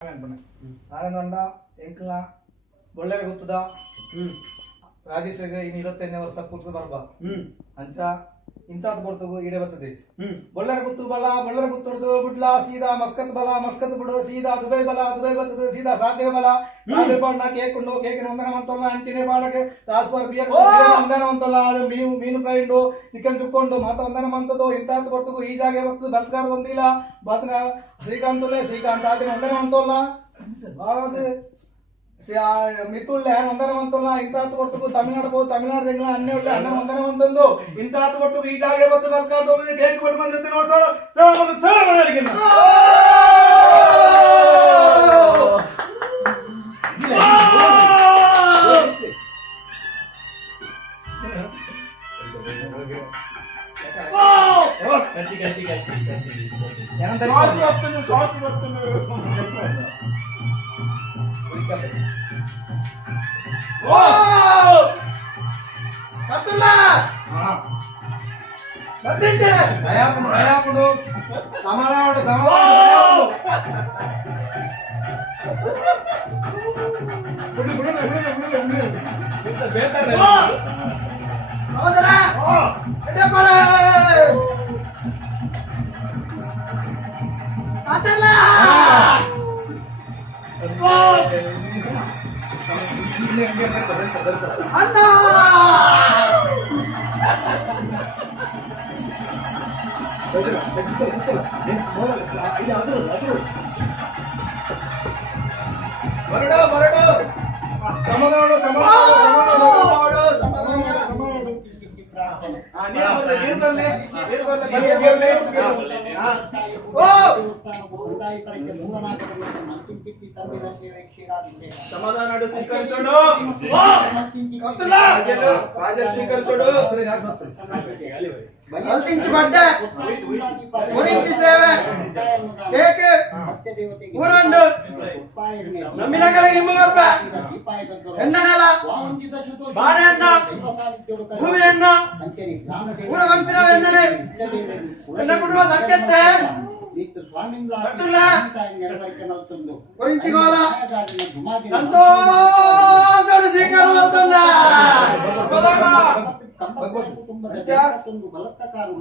ನಾನೇನಂಡ ಎಂಕ್ಲ ಒಳ್ಳೆಯ ಗೊತ್ತದ ರಾಜೇಶ್ವರಿಗೆ ಇನ್ನು 25ನೇ ವರ್ಷ ಪೂರ್ತಿ ಬರ್ಬ ಅಂಚ ಇಂತಾದ್ ಕೊಡ್ತಗು ಈಡೆ ಬರ್ತದೆ ಬೊಳ್ಳರ ಗುತ್ತು ಬಲ ಬೊಳ್ಳರ ಗುತ್ತುರ್ದು ಬಿಡ್ಲ ಸೀದಾ ಮಸ್ಕತ್ ಬಲ ಮಸ್ಕತ್ ಬಿಡು ಸೀದಾ ದುಬೈ ಬಲ ದುಬೈ ಬರ್ತದೆ ಸೀದಾ ಸಾಧ್ಯ ಬಲ ಸಾಧ್ಯ ಬಾಡ್ನ ಕೇಕ್ ಉಂಡು ಕೇಕಿನ ಒಂದನ ಮಂತಲ್ಲ ಅಂಚಿನ ಬಾಳಕ್ಕೆ ಟ್ರಾನ್ಸ್ಫರ್ ಬಿಯರ್ ಒಂದನ ಮಂತಲ್ಲ ಅದು ಮೀನು ಫ್ರೈ ಉಂಡು ಚಿಕನ್ ಚುಕ್ಕೊಂಡು ಮಾತ ಒಂದನ ಮಂತದ್ದು ಇಂತಾದ್ ಕೊಡ್ತಗು ಈ ಜಾಗ ಬರ್ತದೆ ಬಲ್ಕಾರ ಒಂದಿಲ್ಲ ಬಾತ್ರ ಶ್ರೀಕಾಂತಲ್ಲೇ ಶ್ರೀಕಾಂತ ಆದ್ರೆ ಒಂದನ ಮಂತಲ್ಲ ಮಿತ್ತುಳ್ಳೆ ಒಂದನ ಮಂತಲ್ಲ ಇಂತಾತ್ ಕೊಡ್ತಗು ತಮಿಳ್ನಾಡು ತಮಿಳ್ನಾಡು ತಿಂಗಳ 12 ಅಣ್ಣ ಒಂದನ ಮಂತಂದು ಇಂತಾತ್ ಕೊಡ್ತಗು ಈ ಜಾಗ ಬರ್ತದೆ ಬಲ್ಕಾರ ಕೇಕ್ ಕೊಟ್ಟು ಬಂದಿರ್ತೀನಿ ನೋಡ್ತಾರೆ సమాధానం సమాధానాలు స్వీకరించుడు స్వీకరించుడు అల్తించబడ్డ గురించి సేవ కేక్ ఊరండు నమ్మిన కలిగి మూగప్ప ఎన్నడల బాణన్న భూమి ఎన్న ఊర వంపిన వెన్ననే ఎన్న కుటుంబ సఖ్యతే గురించి గోల సంతోష స్వీకారం అవుతుందా ಕುಟುಂಬದ ಬಲತ್ತಕಾರು